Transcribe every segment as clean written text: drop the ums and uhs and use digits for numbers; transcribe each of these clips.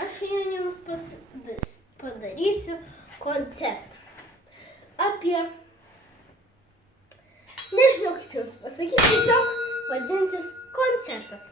aš šiandien jums padarysiu koncertą. Apie, nežinau kaip jums pasakyti, tiesiog vadinsis koncertas.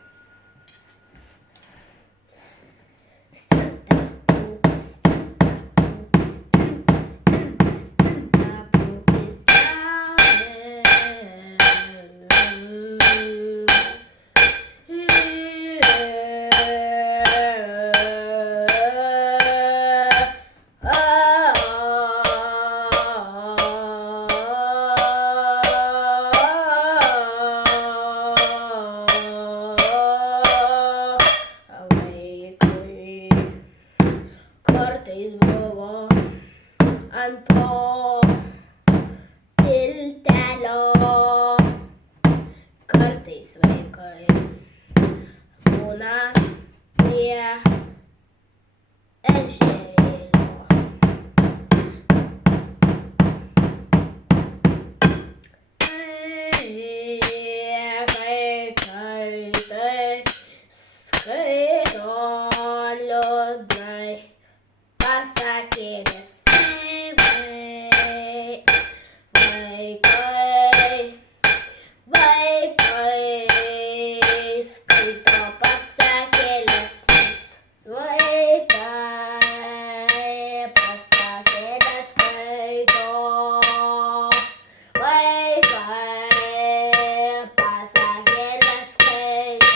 Kartais buvo ant tiltelio, kartais vaikai būna prie ežerėlio. Kai skaito liūdnai pasakėlės vaikai skaito pasakėlės pasakėlės skaito pasakėlės skaito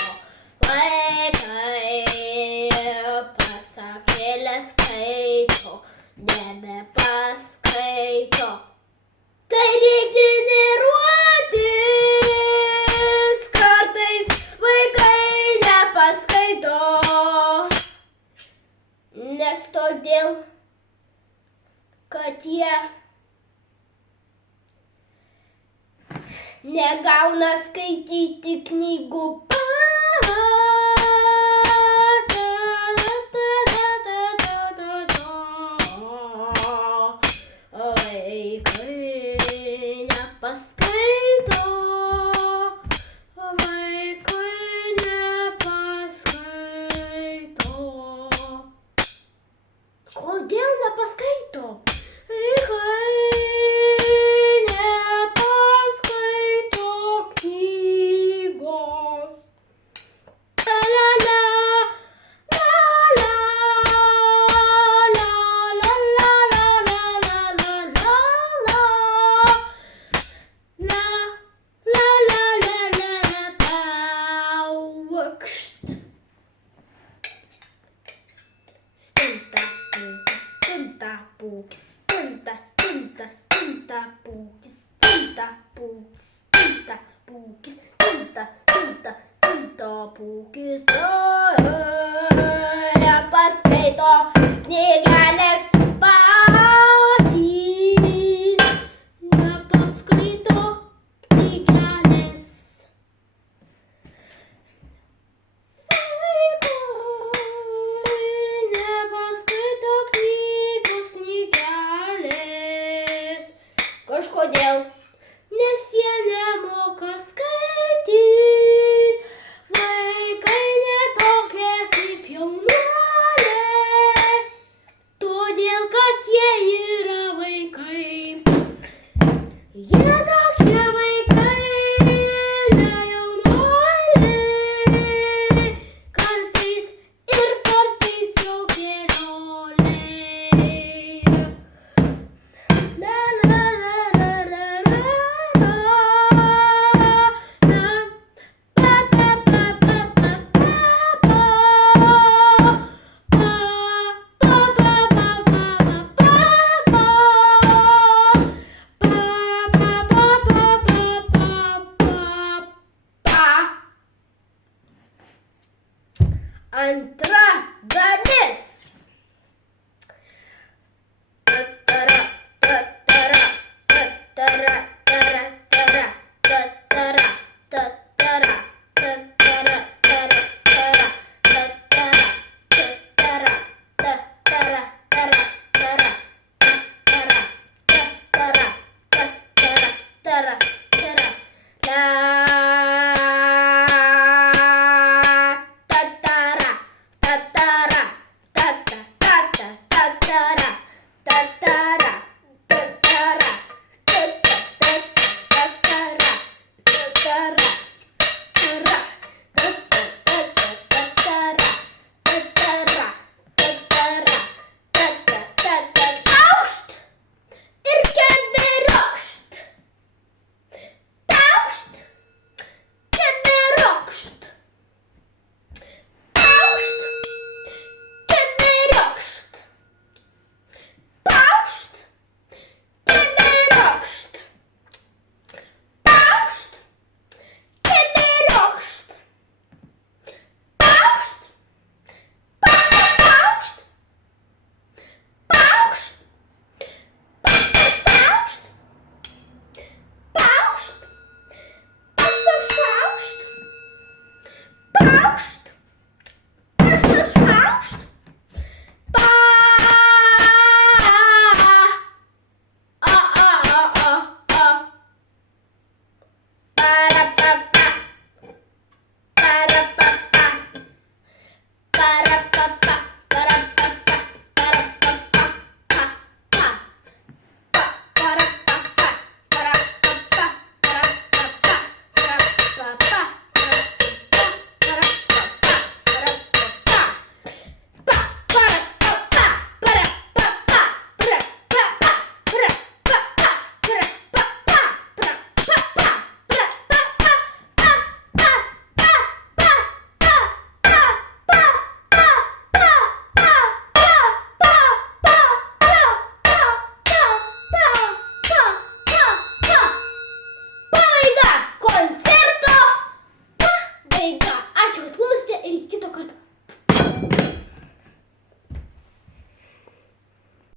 pasakėlės skaito nebepaskaito. Tai reikia treniruotis, kartais vaikai nepaskaito, nes todėl, kad jie negauna skaityti knygų. Kodėl nepaskaito? Vaikai nepaskaito knygos. La la la la la la la la la la la la paukšt. Stinta pūkis, stinta pūkis, stinta pūkis, stinta pūkis, nepaskaito knygelės patys, nepaskaito knygelės. Kažkodėl, nes jie nemoka skaityti, vaikai netokie kaip jaunuoliai, todėl kad jie yra vaikai. Jie tokie vaikai, ne jaunuoliai, kartais tokie lioliai. Antra dalis.